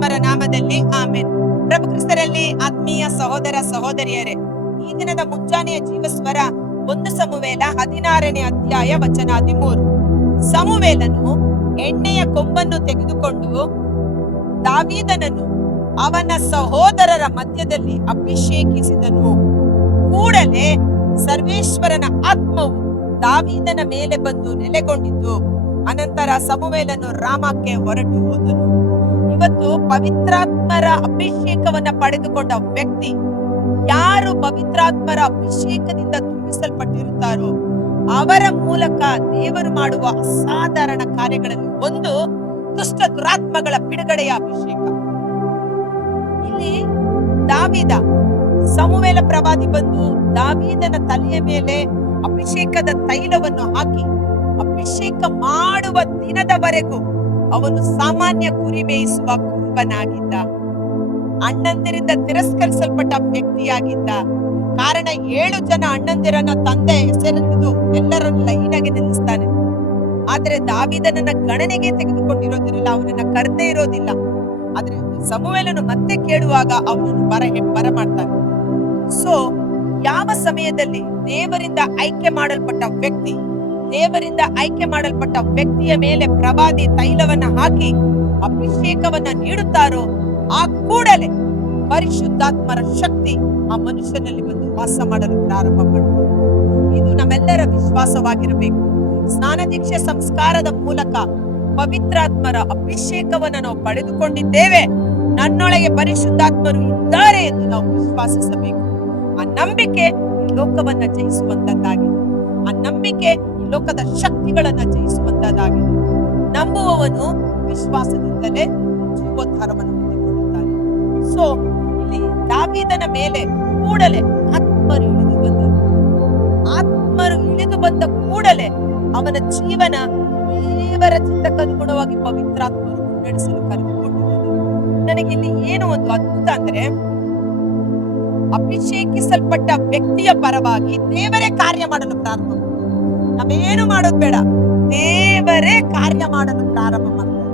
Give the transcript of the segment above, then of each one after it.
ಪವಿತ್ರಾತ್ಮರ ನಾಮದಲ್ಲಿ ಆಮೆನ್. ಪ್ರಭು ಕ್ರಿಸ್ತರಲ್ಲಿ ಆತ್ಮೀಯ ಸಹೋದರ ಸಹೋದರಿಯರೇ, ಈ ದಿನದ ಮುಂಜಾನೆಯ ಜೀವಸ್ವರ 1 ಸಮುವೇಲ 16ನೇ ಅಧ್ಯಾಯ ವಚನ 13. ಸಮುವೇಲನು ಎಣ್ಣೆಯ ಕೊಂಬನ್ನು ತೆಗೆದುಕೊಂಡು ದಾವೀದನನ್ನು ಅವನ ಸಹೋದರರ ಮಧ್ಯದಲ್ಲಿ ಅಭಿಷೇಕಿಸಿದನು. ಕೂಡಲೇ ಸರ್ವೇಶ್ವರನ ಆತ್ಮವು ದಾವೀದನ ಮೇಲೆ ಬಂದು ನೆಲೆಗೊಂಡಿತು. ಅನಂತರ ಸಮುವೇಲನು ರಾಮಕ್ಕೆ ಹೊರಟು ಹೋದನು. ಇವತ್ತು ಪವಿತ್ರಾತ್ಮರ ಅಭಿಷೇಕವನ್ನ ಪಡೆದುಕೊಂಡ ವ್ಯಕ್ತಿ, ಯಾರು ಪವಿತ್ರಾತ್ಮರ ಅಭಿಷೇಕದಿಂದ ತುಂಬಿಸಲ್ಪಟ್ಟಿರುತ್ತಾರೋ ಅವರ ಮೂಲಕ ದೇವರು ಮಾಡುವ ಅಸಾಧಾರಣ ಕಾರ್ಯಗಳಲ್ಲಿ ಒಂದು ದುಷ್ಟ ದುರಾತ್ಮಗಳ ಬಿಡುಗಡೆಯ ಅಭಿಷೇಕ. ಇಲ್ಲಿ ದಾವೀದ, ಸಮುವೇಲ ಪ್ರವಾದಿ ಬಂದು ದಾವೀದನ ತಲೆಯ ಮೇಲೆ ಅಭಿಷೇಕದ ತೈಲವನ್ನು ಹಾಕಿ ಅಭಿಷೇಕ ಮಾಡುವ ದಿನದವರೆಗೂ ಅವನು ಸಾಮಾನ್ಯ ಕುರಿ ಮೇಯಿಸುವ ಕುರುಬನಾಗಿದ್ದ, ಅಣ್ಣಂದಿರಿಂದ ತಿರಸ್ಕರಿಸಲ್ಪಟ್ಟ ವ್ಯಕ್ತಿಯಾಗಿದ್ದ. ಕಾರಣ 7 ಜನ ಅಣ್ಣಂದಿರನ್ನ ತಂದೆ ಹೆಸರೆಂದು ಎಲ್ಲರನ್ನು ಲೈನಾಗಿ ನಿಲ್ಲಿಸ್ತಾನೆ. ಆದ್ರೆ ದಾವೀದನನ್ನ ಗಣನೆಗೆ ತೆಗೆದುಕೊಂಡಿರೋದಿರಲ್ಲ, ಅವನನ್ನ ಕರೆದೇ ಇರೋದಿಲ್ಲ. ಆದ್ರೆ ಸಮುವೇಲನು ಮತ್ತೆ ಕೇಳುವಾಗ ಅವನನ್ನು ಬರ ಮಾಡ್ತಾನೆ. ಸೊ ಯಾವ ಸಮಯದಲ್ಲಿ ದೇವರಿಂದ ಆಯ್ಕೆ ಮಾಡಲ್ಪಟ್ಟ ವ್ಯಕ್ತಿಯ ಮೇಲೆ ಪ್ರವಾದಿ ತೈಲವನ್ನ ಹಾಕಿ ಅಭಿಷೇಕವನ್ನ ನೀಡುತ್ತಾರೋ ಆ ಕೂಡಲೇ ಪರಿಶುದ್ಧಾತ್ಮರ ಶಕ್ತಿ ಆ ಮನುಷ್ಯನಲ್ಲಿ ಬಂದು ವಾಸ ಮಾಡಲು ಪ್ರಾರಂಭ ಮಾಡುತ್ತದೆ. ಇದು ನಮ್ಮೆಲ್ಲರ ವಿಶ್ವಾಸವಾಗಿರಬೇಕು. ಸ್ನಾನ ದೀಕ್ಷೆ ಸಂಸ್ಕಾರದ ಮೂಲಕ ಪವಿತ್ರಾತ್ಮರ ಅಭಿಷೇಕವನ್ನು ನಾವು ಪಡೆದುಕೊಂಡಿದ್ದೇವೆ. ನನ್ನೊಳಗೆ ಪರಿಶುದ್ಧಾತ್ಮರು ಇದ್ದಾರೆ ಎಂದು ನಾವು ವಿಶ್ವಾಸಿಸಬೇಕು. ಆ ನಂಬಿಕೆ ಈ ಲೋಕವನ್ನ ಜಯಿಸುವಂತದ್ದಾಗಿದೆ. ಆ ನಂಬಿಕೆ ಈ ಲೋಕದ ಶಕ್ತಿಗಳನ್ನ ಜಯಿಸುವಂತದ್ದಾಗಿದೆ. ನಂಬುವವನು ವಿಶ್ವಾಸದಿಂದಲೇ ಜೀವೋದ್ಧಾರವನ್ನು ಹೊಂದಿಕೊಳ್ಳುತ್ತಾನೆ. ಸೊ ಇಲ್ಲಿ ದಾವೀದನ ಮೇಲೆ ಕೂಡಲೇ ಆತ್ಮರು ಇಳಿದು ಬಂದ ಕೂಡಲೇ ಅವನ ಜೀವನ ದೇವರ ಚಿತ್ತಕ್ಕನುಗುಣವಾಗಿ ಪವಿತ್ರಾತ್ಮರು ಮುನ್ನಡೆಸಲು ಕರೆದುಕೊಂಡು ಹೋದರು. ನನಗೆ ಇಲ್ಲಿ ಏನು ಒಂದು ಅದ್ಭುತ ಅಂದ್ರೆ, ಅಭಿಷೇಕಿಸಲ್ಪಟ್ಟ ವ್ಯಕ್ತಿಯ ಪರವಾಗಿ ದೇವರೇ ಕಾರ್ಯ ಮಾಡಲು ಪ್ರಾರಂಭ ಮಾಡ್ತಾರೆ. ನಾವೇನು ಮಾಡೋದು ಬೇಡ, ದೇವರೇ ಕಾರ್ಯ ಮಾಡಲು ಪ್ರಾರಂಭ ಮಾಡ್ತಾರೆ.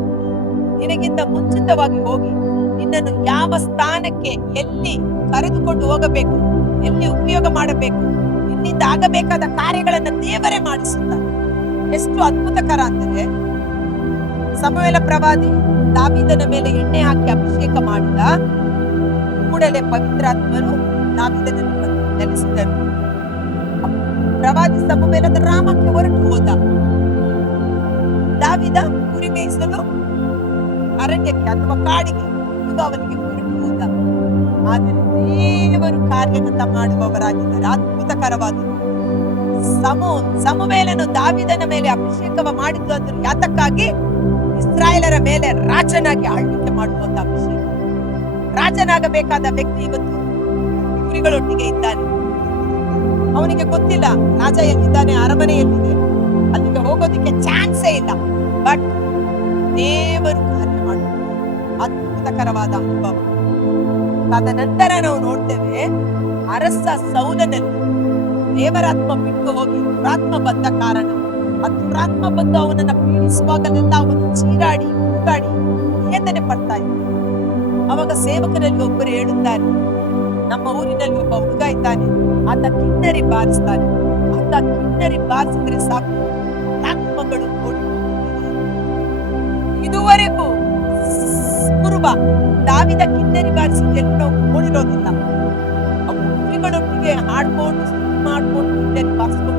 ನಿನಗಿಂತ ಮುಂಚಿತವಾಗಿ ಹೋಗಿ ನಿನ್ನನ್ನು ಯಾವ ಸ್ಥಾನಕ್ಕೆ ಎಲ್ಲಿ ಕರೆದುಕೊಂಡು ಹೋಗಬೇಕು, ಎಲ್ಲಿ ಉಪಯೋಗ ಮಾಡಬೇಕು, ನಿನ್ನಿಂದ ಆಗಬೇಕಾದ ಕಾರ್ಯಗಳನ್ನ ದೇವರೇ ಮಾಡಿಸುತ್ತಾರೆ. ಎಷ್ಟು ಅದ್ಭುತಕರ ಅಂದರೆ, ಸಮುವೇಲ ಪ್ರವಾದಿ ದಾವೀದನ ಮೇಲೆ ಎಣ್ಣೆ ಹಾಕಿ ಅಭಿಷೇಕ ಮಾಡಿದ ಕೂಡಲೇ ಪವಿತ್ರಾತ್ಮರು ದಾವೀದನನ್ನು ನೆಲೆಸಿದರು. ಪ್ರವಾದಿ ಸಮುವೇಲದ ರಾಮಕ್ಕೆ ಹೊರಟು ಹೋದ. ದಾವೀದ ಕುರಿ ಮೇಯಿಸಲು ಅರಣ್ಯಕ್ಕೆ ಅಥವಾ ಕಾಡಿಗೆ ಅವನಿಗೆ ಹೊರಟು ಹೋದ. ಆದರೆ ದೇವರು ಕಾರ್ಯಗತ ಮಾಡುವವರಾಗಿದ್ದಾರೆ. ಅದ್ಭುತಕರವಾದದ್ದು. ಸಮುವೇಲನು ದಾವೀದನ ಮೇಲೆ ಅಭಿಷೇಕವ ಮಾಡಿದ್ದು ಅಂದ್ರೆ ಯಾತಕ್ಕಾಗಿ? ಇಸ್ರಾಯೇಲರ ಮೇಲೆ ರಾಜನಾಗಿ ಆಳ್ವಿಕೆ ಮಾಡುವಂತ ಅಭಿಷೇಕ. ರಾಜನಾಗಬೇಕಾದ ವ್ಯಕ್ತಿ ಇವತ್ತು ಕುರಿಗಳೊಟ್ಟಿಗೆ ಇದ್ದಾನೆ. ಅವನಿಗೆ ಗೊತ್ತಿಲ್ಲ ರಾಜ ಎಲ್ಲಿದ್ದಾನೆ, ಅರಮನೆ ಎಲ್ಲಿದೆ, ಅಲ್ಲಿಗೆ ಹೋಗೋದಿಕ್ಕೆ ಚಾನ್ಸೇ ಇಲ್ಲ. ಬಟ್ ದೇವರು ಕಾರ್ಯ ಮಾಡುವ ಅದ್ಭುತಕರವಾದ ಅನುಭವ. ತದನಂತರ ನಾವು ನೋಡ್ತೇವೆ, ಅರಸ ಸೌಲನಲ್ಲಿ ದೇವರಾತ್ಮ ಬಿಟ್ಟು ಹೋಗಿ ದುರಾತ್ಮ ಬಂದ ಕಾರಣ, ಆ ದುರಾತ್ಮ ಬಂದು ಅವನನ್ನ ಪೀಡಿಸುವಾಗಲೆಲ್ಲ ಅವನು ಚೀರಾಡಿ ಕೂಗಾಡಿ ವೇದನೆ ಪಡ್ತಾ ಇದ್ದ. ಅವಾಗ ಸೇವಕರಲ್ಲಿ ಒಬ್ಬರು ಹೇಳುತ್ತಾರೆ, ನಮ್ಮ ಊರಿನಲ್ಲಿ ಒಬ್ಬ ಹುಡುಗ ಇದ್ದಾನೆ, ಆತ ಕಿನ್ನರಿ ಬಾರಿಸ್ತಾನೆ. ಆತ ಕಿನ್ನರಿ ಬಾರಿಸಿದ್ರೆ ಸಾಕು, ಆತ್ಮಗಳು ಓಡಿ ಇದುವರೆಗೂ ಕುರುಬ ದಾವೀದ ಕಿನ್ನರಿ ಬಾರಿಸಿದ್ದೆಲ್ಲ ಓಡಿರೋದಿಲ್ಲ. ಅವು ಕುರಿಗಳೊಟ್ಟಿಗೆ ಹಾಡ್ಕೊಂಡು ಮಾಡ್ಕೊಂಡು ಕಿನ್ನರಿ ಬಾರಿಸ್ಕೊಂಡು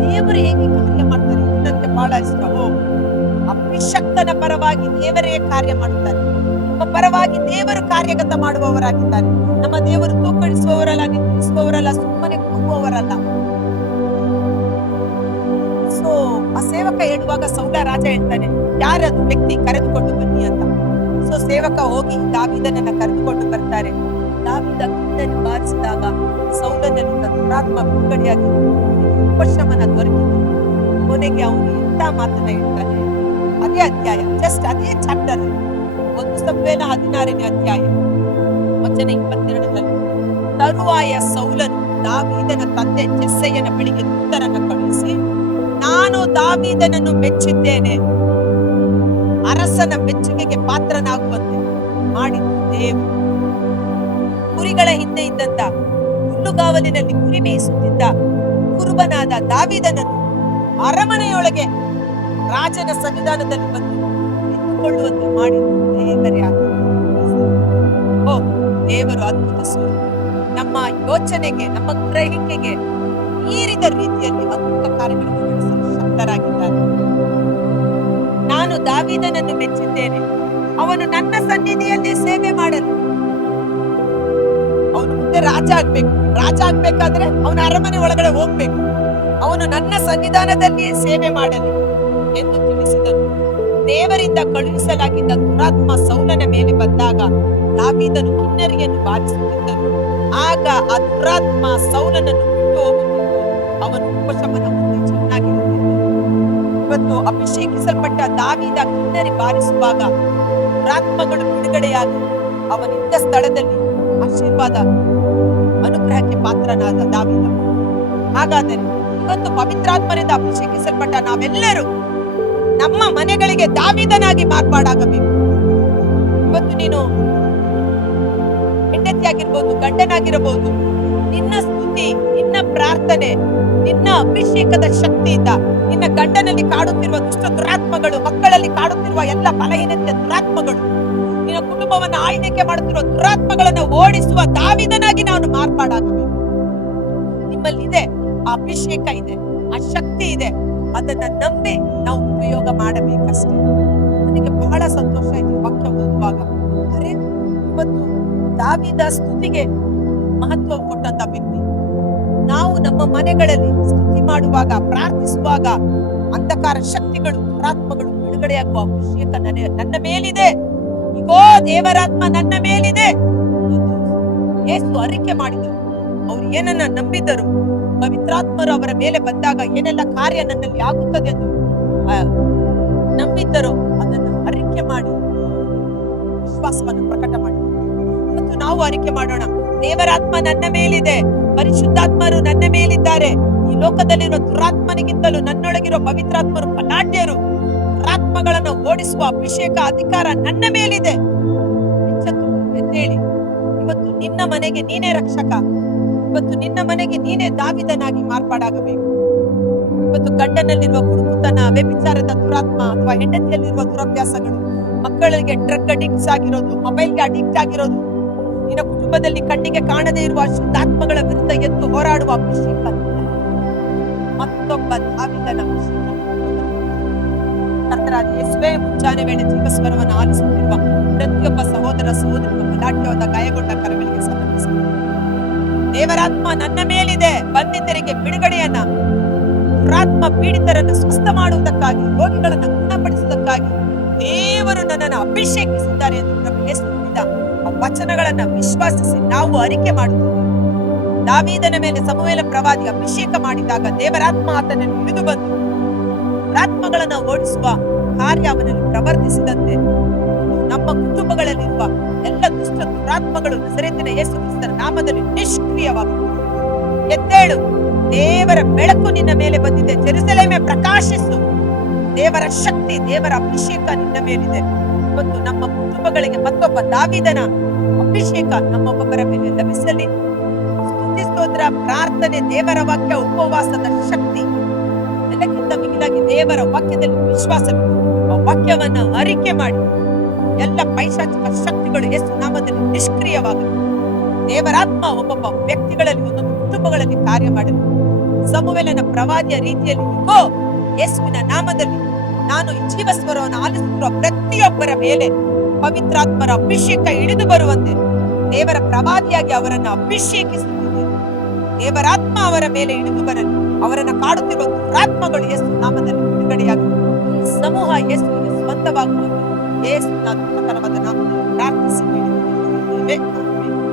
ದೇವರು ಹೇಗೆ ಕಾರ್ಯ ಮಾಡ್ತಾರೆ ನನಗೆ ಬಹಳ ಇಷ್ಟವೋ. ಅಭಿಷಕ್ತನ ಪರವಾಗಿ ದೇವರೇ ಕಾರ್ಯ ಮಾಡುತ್ತಾರೆ. ನಮ್ಮ ಪರವಾಗಿ ದೇವರು ಕಾರ್ಯಗತ ಮಾಡುವವರಾಗಿದ್ದಾರೆ. ನಮ್ಮ ದೇವರು ತೂಕಡಿಸುವವರಲ್ಲ, ನಿಂದಿಸುವವರಲ್ಲ, ಸುಮ್ಮನೆ ಕೂಗುವವರಲ್ಲ. ಸೊ ಆ ಸೇವಕ ಹೇಳುವಾಗ ಸೌಲ ರಾಜ ಹೇಳ್ತಾನೆ, ಯಾರದು ವ್ಯಕ್ತಿ, ಕರೆದುಕೊಂಡು ಬನ್ನಿ ಅಂತ. ಸೊ ಸೇವಕ ಹೋಗಿ ದಾವೀದನನ್ನ ಕರೆದುಕೊಂಡು ಬರ್ತಾರೆ. ದಾವೀದ ಕಿನ್ನರಿ ಬಾರಿಸಿದಾಗ ಸೌಲನಿಂದ ದುರಾತ್ಮ ಬಿಡುಗಡೆಯಾಗಿ ಉಪಶಮನ ದೊರಕಿತು. ಕೊನೆಗೆ ಅವನು ಎಂತ ಮಾತನ್ನ ಹೇಳ್ತಾನೆ, ಅದೇ ಅಧ್ಯಾಯ, ಜಸ್ಟ್ ಅದೇ ಚಾಪ್ಟರ್ 1 ಸಮುವೇಲ 16ನೇ ಅಧ್ಯಾಯ ವಚನ 22ರಲ್ಲಿ, ತರುವಾಯ ಸೌಲನು ದಾವೀದನ ತಂದೆ ಜೆಸ್ಸೆಯನ ಬಳಿಗೆ ದೂತರನ್ನು ಕಳುಹಿಸಿ, ನಾನು ದಾವೀದನನ್ನು ಮೆಚ್ಚಿದ್ದೇನೆ, ಅರಸ ಅರಸನ ಮೆಚ್ಚುಗೆಗೆ ಪಾತ್ರನಾಗುವಂತೆ ಮಾಡಿದ್ದು ದೇವರು. ಕುರಿಗಳ ಹಿಂದೆ ಇದ್ದಂತ ಹುಲ್ಲುಗಾವಲಿನಲ್ಲಿ ಕುರಿ ಮೇಯಿಸುತ್ತಿದ್ದ ಕುರುಬನಾದ ದಾವೀದನನ್ನು ಅರಮನೆಯೊಳಗೆ ರಾಜನ ಸನ್ನಿಧಾನದಲ್ಲಿ ಬಂದು ನಿಂತುಕೊಳ್ಳುವಂತೆ ಮಾಡಿದ್ದು ದೇವರೇ ಆಗಿದ್ದು. ಓ, ದೇವರು ಅದ್ಭುತ ಸ್ವರೂಪ. ನಮ್ಮ ಯೋಚನೆಗೆ, ನಮ್ಮ ಗ್ರಹಿಕೆಗೆ ಮೀರಿದ ರೀತಿಯಲ್ಲಿ ಅದ್ಭುತ ಕಾರ್ಯಗಳನ್ನು ನಡೆಸಲು ಶಕ್ತರಾಗಿದ್ದಾರೆ. ನಾನು ದಾವೀದನನ್ನು ಮೆಚ್ಚಿದ್ದೇನೆ, ಅವನು ನನ್ನ ಸನ್ನಿಧಿಯಲ್ಲಿ ಸೇವೆ ಮಾಡಲು. ಅವನು ಮುಂದೆ ರಾಜ ಆಗ್ಬೇಕು. ರಾಜ ಆಗ್ಬೇಕಾದ್ರೆ ಅವನ ಅರಮನೆ ಒಳಗಡೆ ಹೋಗ್ಬೇಕು. ಅವನು ನನ್ನ ಸನ್ನಿಧಾನದಲ್ಲಿಯೇ ಸೇವೆ ಮಾಡಲಿ ಎಂದು ತಿಳಿಸಿದನು. ದೇವರಿಂದ ಕಳುಹಿಸಲಾಗಿದ್ದ ದುರಾತ್ಮ ಸೌಲನ ಮೇಲೆ ಬಂದಾಗ ದಾವೀದನು ಕಿನ್ನರಿಯನ್ನು ಬಾರಿಸುತ್ತಿದ್ದನು. ಆಗ ಆ ದುರಾತ್ಮ ಸೌಲನನ್ನು ಬಿಟ್ಟು ಹೋಗುತ್ತಿದ್ದು ಅವನು ಉಪಶಮನ ಹೊಂದಿ ಚೆನ್ನಾಗಿರುತ್ತಿದ್ದನು. ಇವತ್ತು ಅಭಿಷೇಕಿಸಲ್ಪಟ್ಟ ದಾವೀದ ಕಿನ್ನರಿ ಬಾರಿಸುವಾಗ ದುರಾತ್ಮಗಳು ಬಿಡುಗಡೆಯಾಗಿ ಅವನಿದ್ದ ಸ್ಥಳದಲ್ಲಿ ಆಶೀರ್ವಾದ, ಅನುಗ್ರಹಕ್ಕೆ ಪಾತ್ರನಾದ ದಾವೀದ. ಹಾಗಾದರೆ ಇವತ್ತು ಪವಿತ್ರಾತ್ಮರಿಂದ ಅಭಿಷೇಕಿಸಲ್ಪಟ್ಟ ನಾವೆಲ್ಲರೂ ನಮ್ಮ ಮನೆಗಳಿಗೆ ದಾವೀದನಾಗಿ ಮಾರ್ಪಾಡಾಗಬೇಕು. ಇವತ್ತು ನೀನು ಹೆಂಡತಿಯಾಗಿರ್ಬೋದು, ಗಂಡನಾಗಿರಬಹುದು, ನಿನ್ನ ಸ್ತುತಿ, ನಿನ್ನ ಪ್ರಾರ್ಥನೆ, ನಿನ್ನ ಅಭಿಷೇಕದ ಶಕ್ತಿಯಿಂದ ನಿನ್ನ ಗಂಡನಲ್ಲಿ ಕಾಡುತ್ತಿರುವ ದುಷ್ಟ ದುರಾತ್ಮಗಳು, ಮಕ್ಕಳಲ್ಲಿ ಕಾಡುತ್ತಿರುವ ಎಲ್ಲ ಬಲಹೀನತೆಯ ದುರಾತ್ಮಗಳು, ನಿನ್ನ ಕುಟುಂಬವನ್ನು ಆಳ್ವಿಕೆ ಮಾಡುತ್ತಿರುವ ದುರಾತ್ಮಗಳನ್ನು ಓಡಿಸುವ ದಾವೀದನಾಗಿ ನಾವು ಮಾರ್ಪಾಡಾಗಬೇಕು. ನಿಮ್ಮಲ್ಲಿದೆ, ಆ ಅಭಿಷೇಕ ಇದೆ, ಆ ಶಕ್ತಿ ಇದೆ. ಅದನ್ನ ನಂಬಿ ನಾವು ಉಪಯೋಗ ಮಾಡಬೇಕಷ್ಟೇ. ನನಗೆ ಬಹಳ ಸಂತೋಷ ಆಯ್ತು ವಾಕ್ಯ ಓದುವಾಗ. ಅರೆ, ಇವತ್ತು ದಾವೀದ ಸ್ತುತಿಗೆ ಮಹತ್ವ ಕೊಟ್ಟಂತ ವ್ಯಕ್ತಿ. ನಾವು ನಮ್ಮ ಮನೆಗಳಲ್ಲಿ ಸ್ತುತಿ ಮಾಡುವಾಗ, ಪ್ರಾರ್ಥಿಸುವಾಗ ಅಂಧಕಾರ ಶಕ್ತಿಗಳು, ದುರಾತ್ಮಗಳು ಬಿಡುಗಡೆಯಾಗುವ ಅಭಿಷೇಕ ನನ್ನ ಮೇಲಿದೆ, ಇಗೋ ದೇವರಾತ್ಮ ನನ್ನ ಮೇಲಿದೆ ಎಂದು ಯೇಸು ಅರಿಕೆ ಮಾಡಿದರು. ಅವರು ಏನನ್ನ ನಂಬಿದರು, ಪವಿತ್ರಾತ್ಮರು ಅವರ ಮೇಲೆ ಬಂದಾಗ ಏನೆಲ್ಲ ಕಾರ್ಯ ನನ್ನಲ್ಲಿ ಆಗುತ್ತದೆ ಎಂದು ನಂಬಿದ್ದರೋ ಅದನ್ನು ಅರಿಕೆ ಮಾಡಿ ವಿಶ್ವಾಸವನ್ನು ಪ್ರಕಟ ಮಾಡಿ. ಮತ್ತು ನಾವು ಅರಿಕೆ ಮಾಡೋಣ, ದೇವರಾತ್ಮ ನನ್ನ ಮೇಲಿದೆ, ಪರಿಶುದ್ಧಾತ್ಮರು ನನ್ನ ಮೇಲಿದ್ದಾರೆ. ಈ ಲೋಕದಲ್ಲಿರೋ ದುರಾತ್ಮನಿಗಿಂತಲೂ ನನ್ನೊಳಗಿರೋ ಪವಿತ್ರಾತ್ಮರು ಬಲಾಢ್ಯರು. ದುರಾತ್ಮಗಳನ್ನು ಓಡಿಸುವ ಅಭಿಷೇಕ, ಅಧಿಕಾರ ನನ್ನ ಮೇಲಿದೆ. ಎದ್ದೇಳಿ, ಇವತ್ತು ನಿನ್ನ ಮನೆಗೆ ನೀನೇ ರಕ್ಷಕ. ಇವತ್ತು ನಿನ್ನ ಮನೆಗೆ ನೀನೇ ದಾವೀದನಾಗಿ ಮಾರ್ಪಾಡಾಗಬೇಕು. ಇವತ್ತು ಗಂಡನಲ್ಲಿರುವ ಕುಡುಕುತನ, ವ್ಯಭಿಚಾರದ ದುರಾತ್ಮ ಅಥವಾ ಹೆಂಡತಿಯಲ್ಲಿರುವ ದುರಭ್ಯಾಸಗಳು, ಮಕ್ಕಳಿಗೆ ಡ್ರಗ್ ಅಡಿಕ್ಟ್ಸ್ ಆಗಿರೋದು, ಮೊಬೈಲ್ಗೆ ಅಡಿಕ್ಟ್ ಆಗಿರೋದು, ನಿನ್ನ ಕುಟುಂಬದಲ್ಲಿ ಕಣ್ಣಿಗೆ ಕಾಣದೇ ಇರುವ ಅಶುದ್ಧಾತ್ಮಗಳ ವಿರುದ್ಧ ಎದ್ದು ಹೋರಾಡುವ ಅಭಿಷೇಕ, ಮತ್ತೊಬ್ಬ ದಾವೀದನ ಅಭಿಷೇಕ. ಕರ್ತನಾದ ಯೇಸುವೇ, ಮುಂಜಾನೆ ವೇಳೆ ಜೀವಸ್ವರವನ್ನು ಆಲಿಸುತ್ತಿರುವ ಪ್ರತಿಯೊಬ್ಬ ಸಹೋದರ ಸಹೋದರಿಗೂ ಬಲಾಢ್ಯವಾದ ಗಾಯಗೊಂಡ ಕರಗಳಿಗೆ ಸಮರ್ಪಿಸುತ್ತೇನೆ. ದೇವರಾತ್ಮ ನನ್ನ ಮೇಲಿದೆ, ಬಂಧಿತರಿಗೆ ಬಿಡುಗಡೆಯನ್ನ, ದುರಾತ್ಮ ಪೀಡಿತರನ್ನು ಸ್ವಸ್ಥ ಮಾಡುವುದಕ್ಕಾಗಿ, ರೋಗಿಗಳನ್ನು ಗುಣಪಡಿಸುವುದಕ್ಕಾಗಿ ದೇವರು ನನ್ನನ್ನು ಅಭಿಷೇಕಿಸಿದ್ದಾರೆ ಎಂದು ಪ್ರಭು ಯೇಸು ನುಡಿದ ಆ ವಚನಗಳನ್ನ ವಿಶ್ವಾಸಿಸಿ ನಾವು ಅರಿಕೆ ಮಾಡುತ್ತೇವೆ. ದಾವೀದನ ಮೇಲೆ ಸಮುವೇಲ ಪ್ರವಾದಿ ಅಭಿಷೇಕ ಮಾಡಿದಾಗ ದೇವರಾತ್ಮ ಆತನನ್ನು ಹಿಡಿದು ಬಂದು ದುರಾತ್ಮಗಳನ್ನು ಓಡಿಸುವ ಕಾರ್ಯ ಅವನಲ್ಲಿ ಪ್ರವರ್ತಿಸಿದಂತೆ ನಮ್ಮ ಕುಟುಂಬಗಳಲ್ಲಿರುವ ಎಲ್ಲ ದುಷ್ಟ ದುರಾತ್ಮಗಳು ನಜರೇತಿನ ಯೇಸು ಕ್ರಿಸ್ತನ ನಾಮದಲ್ಲಿ ನಿಷ್ಕ್ರಿಯವಾಗುತ್ತವೆ. ಎದ್ದೇಳು, ದೇವರ ಬೆಳಕು ನಿನ್ನ ಮೇಲೆ ಬಂದಿದೆ. ಜೆರುಸಲೇಮೇ ಪ್ರಕಾಶಿಸು, ದೇವರ ಶಕ್ತಿ, ದೇವರ ಅಭಿಷೇಕ ನಿನ್ನ ಮೇಲಿದೆ. ಇವತ್ತು ನಮ್ಮ ಕುಟುಂಬಗಳಿಗೆ ಮತ್ತೊಬ್ಬ ದಾವೀದನ ಅಭಿಷೇಕ ನಮ್ಮೊಬ್ಬರ ಮೇಲೆ ಲಭಿಸಲಿ. ಸ್ತುತಿ, ಸ್ತೋತ್ರ, ಪ್ರಾರ್ಥನೆ, ದೇವರ ವಾಕ್ಯ, ಉಪವಾಸದ ಶಕ್ತಿ, ಎಲ್ಲಕ್ಕಿಂತ ಮಿಗಿಲಾಗಿ ದೇವರ ವಾಕ್ಯದಲ್ಲಿ ವಿಶ್ವಾಸವಿದೆ. ಆ ವಾಕ್ಯವನ್ನ ಅರಿಕೆ ಮಾಡಿ ಎಲ್ಲ ಪೈಶಾಚಿಕ ಶಕ್ತಿಗಳು ಯೇಸು ನಾಮದಲ್ಲಿ ನಿಷ್ಕ್ರಿಯವಾಗಲಿ. ದೇವರಾತ್ಮ ಒಬ್ಬೊಬ್ಬ ವ್ಯಕ್ತಿಗಳಲ್ಲಿ, ಒಂದೊಂದು ಕುಟುಂಬಗಳಲ್ಲಿ ಕಾರ್ಯ ಮಾಡಲಿ. ಸಮುವೇಲನ ಪ್ರವಾದಿಯ ರೀತಿಯಲ್ಲಿ ಇಗೋ ಯೇಸುವಿನ ನಾಮದಲ್ಲಿ ನಾನು ಈ ಜೀವಸ್ವರವನ್ನು ಆಲಿಸುತ್ತಿರುವ ಪ್ರತಿಯೊಬ್ಬರ ಮೇಲೆ ಪವಿತ್ರಾತ್ಮರ ಅಭಿಷೇಕ ಇಳಿದು ಬರುವಂತೆ ದೇವರ ಪ್ರವಾದಿಯಾಗಿ ಅವರನ್ನು ಅಭಿಷೇಕಿಸುತ್ತಿದ್ದೇನೆ. ದೇವರಾತ್ಮ ಅವರ ಮೇಲೆ ಇಳಿದು ಬರಲಿ. ಅವರನ್ನು ಕಾಡುತ್ತಿರುವ ದುರಾತ್ಮಗಳು ಯೇಸು ನಾಮದಲ್ಲಿ ಬಿಡುಗಡೆಯಾಗಲಿ. ಸಮೂಹ ಯೇಸುವಿಗೆ ಸ್ವಂತವಾಗುವಂತೆ ಯೇಸುವಿನ ಅದ್ಭುತಕರವಾದ ನಾಮದಲ್ಲಿ ಪ್ರಾರ್ಥಿಸಿ ಬೇಡಿಕೊಳ್ಳುತ್ತೇವೆ. ಆಮೆನ್.